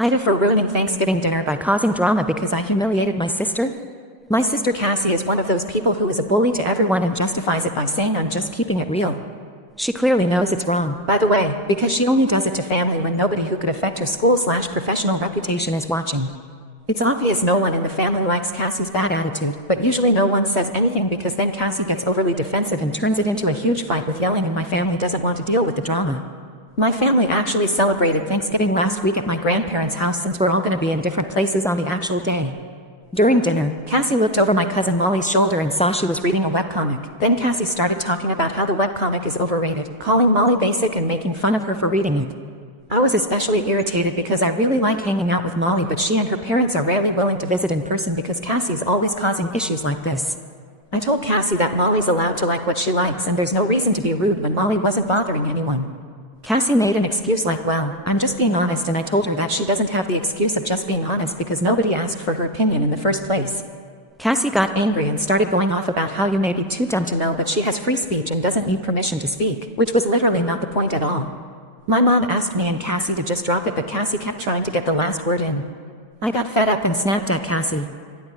Ida for ruining Thanksgiving dinner by causing drama because I humiliated my sister? My sister Cassie is one of those people who is a bully to everyone and justifies it by saying I'm just keeping it real. She clearly knows it's wrong, by the way, because she only does it to family when nobody who could affect her school/professional reputation is watching. It's obvious no one in the family likes Cassie's bad attitude, but usually no one says anything because then Cassie gets overly defensive and turns it into a huge fight with yelling, and my family doesn't want to deal with the drama. My family actually celebrated Thanksgiving last week at my grandparents' house since we're all going to be in different places on the actual day. During dinner, Cassie looked over my cousin Molly's shoulder and saw she was reading a webcomic. Then Cassie started talking about how the webcomic is overrated, calling Molly basic and making fun of her for reading it. I was especially irritated because I really like hanging out with Molly, but she and her parents are rarely willing to visit in person because Cassie's always causing issues like this. I told Cassie that Molly's allowed to like what she likes and there's no reason to be rude when Molly wasn't bothering anyone. Cassie made an excuse like, well, I'm just being honest, and I told her that she doesn't have the excuse of just being honest because nobody asked for her opinion in the first place. Cassie got angry and started going off about how you may be too dumb to know but she has free speech and doesn't need permission to speak, which was literally not the point at all. My mom asked me and Cassie to just drop it, but Cassie kept trying to get the last word in. I got fed up and snapped at Cassie.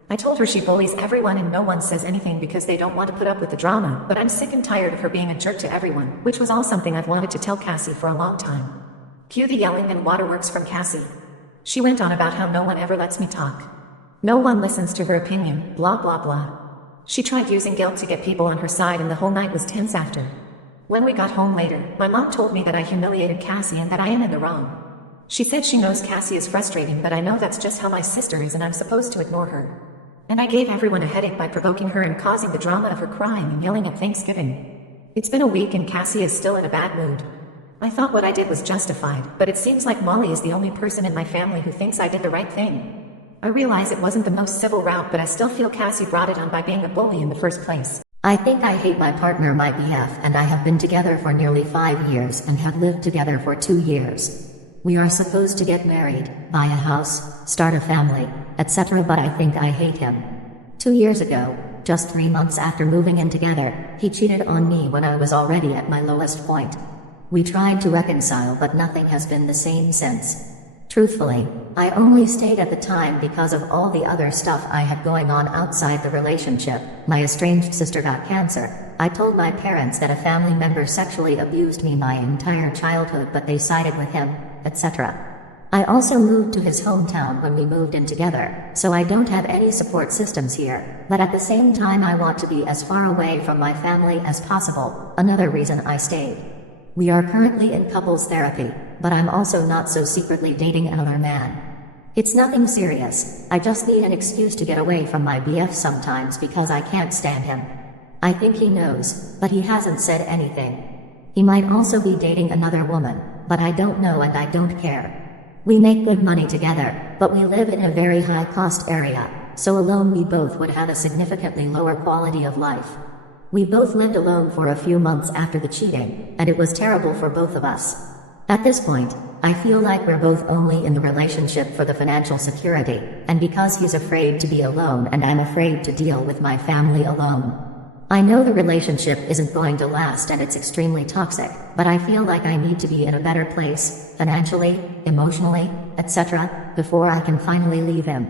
I told her she bullies everyone and no one says anything because they don't want to put up with the drama, but I'm sick and tired of her being a jerk to everyone, which was all something I've wanted to tell Cassie for a long time. Cue the yelling and waterworks from Cassie. She went on about how no one ever lets me talk. No one listens to her opinion, blah blah blah. She tried using guilt to get people on her side and the whole night was tense after. When we got home later, my mom told me that I humiliated Cassie and that I am in the wrong. She said she knows Cassie is frustrating, but I know that's just how my sister is and I'm supposed to ignore her. And I gave everyone a headache by provoking her and causing the drama of her crying and yelling at Thanksgiving. It's been a week and Cassie is still in a bad mood. I thought what I did was justified, but it seems like Molly is the only person in my family who thinks I did the right thing. I realize it wasn't the most civil route, but I still feel Cassie brought it on by being a bully in the first place. I think I hate my partner, my BF, and I have been together for nearly 5 years and have lived together for 2 years. We are supposed to get married, buy a house, start a family, etc., but I think I hate him. 2 years ago, just 3 months after moving in together, he cheated on me when I was already at my lowest point. We tried to reconcile, but nothing has been the same since. Truthfully, I only stayed at the time because of all the other stuff I had going on outside the relationship. My estranged sister got cancer. I told my parents that a family member sexually abused me my entire childhood, but they sided with him, etc. I also moved to his hometown when we moved in together, so I don't have any support systems here, but at the same time I want to be as far away from my family as possible, another reason I stayed. We are currently in couples therapy, but I'm also not so secretly dating another man. It's nothing serious, I just need an excuse to get away from my BF sometimes because I can't stand him. I think he knows, but he hasn't said anything. He might also be dating another woman, but I don't know and I don't care. We make good money together, but we live in a very high-cost area, so alone we both would have a significantly lower quality of life. We both lived alone for a few months after the cheating, and it was terrible for both of us. At this point, I feel like we're both only in the relationship for the financial security, and because he's afraid to be alone and I'm afraid to deal with my family alone. I know the relationship isn't going to last and it's extremely toxic, but I feel like I need to be in a better place, financially, emotionally, etc., before I can finally leave him.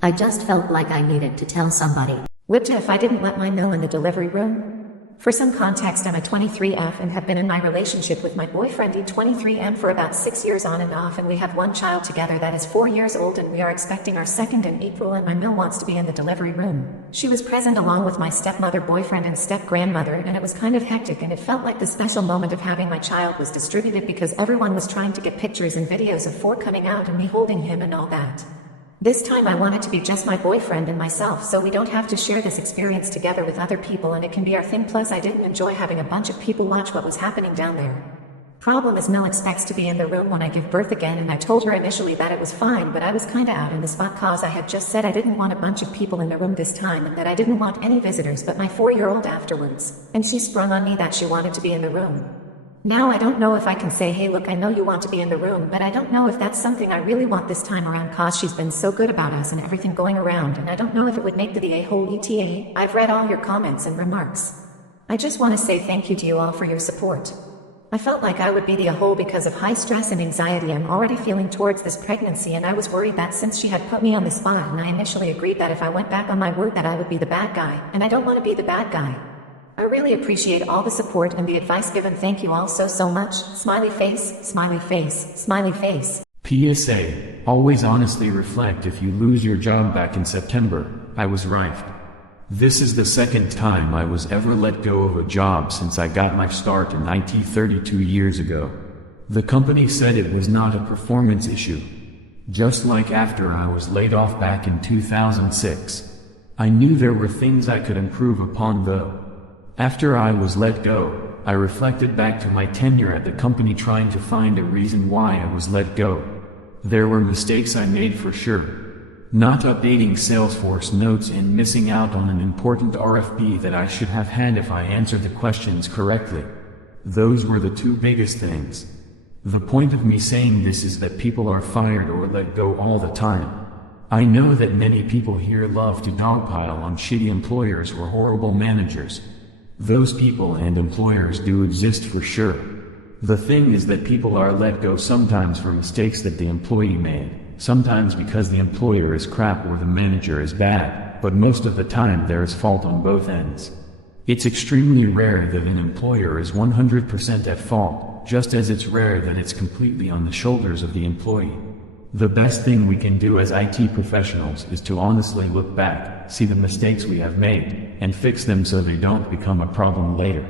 I just felt like I needed to tell somebody. Whipped if I didn't let mine know in the delivery room. For some context, I'm a 23F and have been in my relationship with my boyfriend E23M for about 6 years on and off, and we have one child together that is 4 years old, and we are expecting our second in April, and my Mill wants to be in the delivery room. She was present along with my stepmother, boyfriend, and step-grandmother, and it was kind of hectic, and it felt like the special moment of having my child was distributed because everyone was trying to get pictures and videos of 4 coming out and me holding him and all that. This time I want it to be just my boyfriend and myself, so we don't have to share this experience together with other people, and it can be our thing. Plus I didn't enjoy having a bunch of people watch what was happening down there. Problem is Mill expects to be in the room when I give birth again, and I told her initially that it was fine, but I was kinda out in the spot cause I had just said I didn't want a bunch of people in the room this time and that I didn't want any visitors but my 4-year-old afterwards, and she sprung on me that she wanted to be in the room. Now I don't know if I can say, hey look, I know you want to be in the room, but I don't know if that's something I really want this time around cause she's been so good about us and everything going around, and I don't know if it would make the a-hole ETA. I've read all your comments and remarks. I just want to say thank you to you all for your support. I felt like I would be the whole because of high stress and anxiety I'm already feeling towards this pregnancy, and I was worried that since she had put me on the spot and I initially agreed that if I went back on my word that I would be the bad guy, and I don't want to be the bad guy. I really appreciate all the support and the advice given. Thank you all so much. Smiley face, smiley face, smiley face. PSA, always honestly reflect if you lose your job. Back in September, I was right. This is the second time I was ever let go of a job since I got my start in IT 32 years ago. The company said it was not a performance issue. Just like after I was laid off back in 2006. I knew there were things I could improve upon though. After I was let go, I reflected back to my tenure at the company trying to find a reason why I was let go. There were mistakes I made for sure. Not updating Salesforce notes and missing out on an important RFP that I should have had if I answered the questions correctly. Those were the two biggest things. The point of me saying this is that people are fired or let go all the time. I know that many people here love to dogpile on shitty employers or horrible managers. Those people and employers do exist for sure. The thing is that people are let go sometimes for mistakes that the employee made. Sometimes because the employer is crap or the manager is bad, but most of the time there is fault on both ends. It's extremely rare that an employer is 100% at fault, just as it's rare that it's completely on the shoulders of the employee. The best thing we can do as IT professionals is to honestly look back, see the mistakes we have made, and fix them so they don't become a problem later.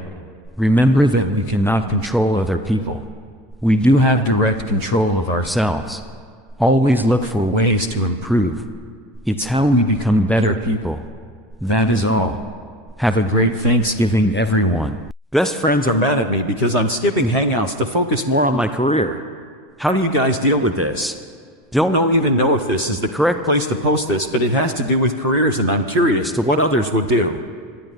Remember that we cannot control other people. We do have direct control of ourselves. Always look for ways to improve. It's how we become better people. That is all. Have a great Thanksgiving, everyone. Best friends are mad at me because I'm skipping Hangouts to focus more on my career. How do you guys deal with this? Don't even know if this is the correct place to post this, but it has to do with careers and I'm curious to what others would do.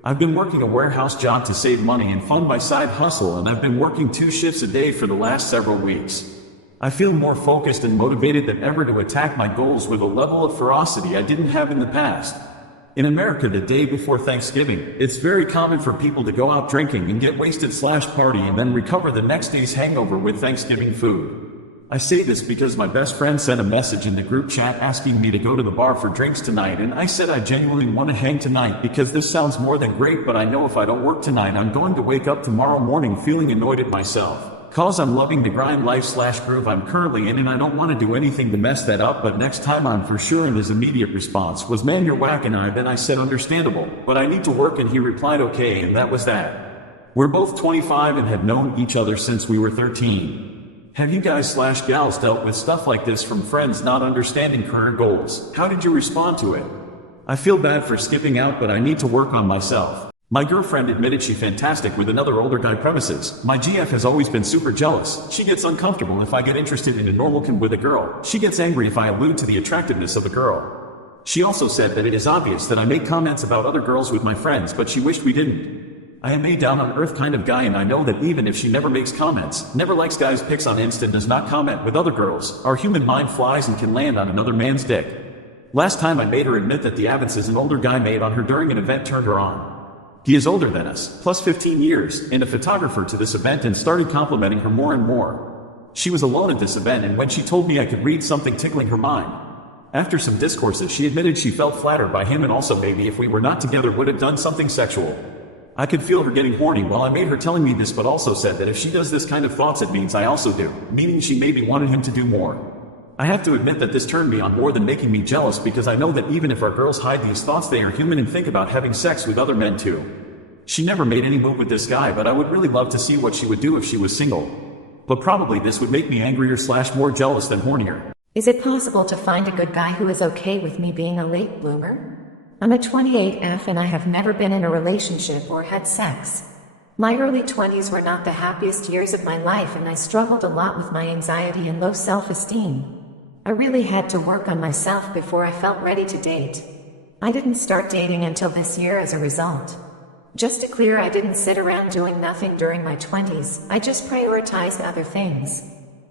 I've been working a warehouse job to save money and fund my side hustle, and I've been working 2 shifts a day for the last several weeks. I feel more focused and motivated than ever to attack my goals with a level of ferocity I didn't have in the past. In America, the day before Thanksgiving, it's very common for people to go out drinking and get wasted/party and then recover the next day's hangover with Thanksgiving food. I say this because my best friend sent a message in the group chat asking me to go to the bar for drinks tonight, and I said I genuinely want to hang tonight because this sounds more than great, but I know if I don't work tonight I'm going to wake up tomorrow morning feeling annoyed at myself. Cause I'm loving the grind life/groove I'm currently in, and I don't want to do anything to mess that up, but next time I'm for sure. And his immediate response was, "Man, you're whack." And I said, "Understandable, but I need to work," and he replied, "Okay," and that was that. We're both 25 and have known each other since we were 13. Have you guys/gals dealt with stuff like this from friends not understanding career goals? How did you respond to it? I feel bad for skipping out, but I need to work on myself. My girlfriend admitted she's fantastic with another older guy premises. My GF has always been super jealous. She gets uncomfortable if I get interested in a normal con with a girl. She gets angry if I allude to the attractiveness of a girl. She also said that it is obvious that I make comments about other girls with my friends, but she wished we didn't. I am a down-on-earth kind of guy, and I know that even if she never makes comments, never likes guys' pics on Insta, and does not comment with other girls, our human mind flies and can land on another man's dick. Last time I made her admit that the advances an older guy made on her during an event turned her on. He is older than us, plus 15 years, and a photographer to this event, and started complimenting her more and more. She was alone at this event, and when she told me I could read something tickling her mind. After some discourses, she admitted she felt flattered by him, and also maybe if we were not together would have done something sexual. I could feel her getting horny while I made her telling me this, but also said that if she does this kind of thoughts it means I also do, meaning she maybe wanted him to do more. I have to admit that this turned me on more than making me jealous, because I know that even if our girls hide these thoughts, they are human and think about having sex with other men too. She never made any move with this guy, but I would really love to see what she would do if she was single. But probably this would make me angrier/more jealous than hornier. Is it possible to find a good guy who is okay with me being a late bloomer? I'm a 28F and I have never been in a relationship or had sex. My early 20s were not the happiest years of my life, and I struggled a lot with my anxiety and low self-esteem. I really had to work on myself before I felt ready to date. I didn't start dating until this year as a result. Just to clear, I didn't sit around doing nothing during my 20s, I just prioritized other things.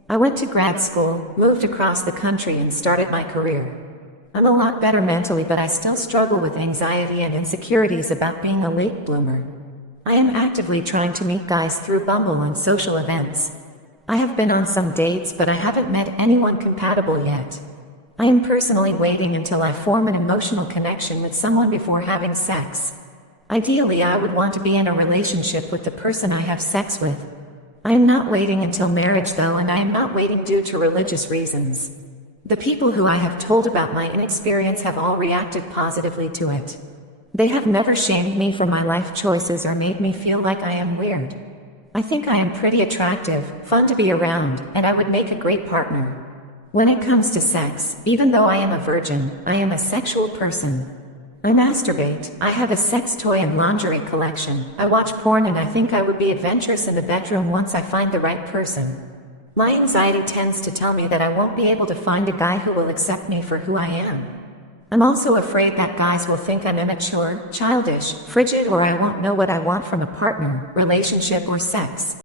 I went to grad school, moved across the country, and started my career. I'm a lot better mentally, but I still struggle with anxiety and insecurities about being a late bloomer. I am actively trying to meet guys through Bumble and social events. I have been on some dates, but I haven't met anyone compatible yet. I am personally waiting until I form an emotional connection with someone before having sex. Ideally, I would want to be in a relationship with the person I have sex with. I am not waiting until marriage though, and I am not waiting due to religious reasons. The people who I have told about my inexperience have all reacted positively to it. They have never shamed me for my life choices or made me feel like I am weird. I think I am pretty attractive, fun to be around, and I would make a great partner. When it comes to sex, even though I am a virgin, I am a sexual person. I masturbate, I have a sex toy and lingerie collection, I watch porn, and I think I would be adventurous in the bedroom once I find the right person. My anxiety tends to tell me that I won't be able to find a guy who will accept me for who I am. I'm also afraid that guys will think I'm immature, childish, frigid, or I won't know what I want from a partner, relationship, or sex.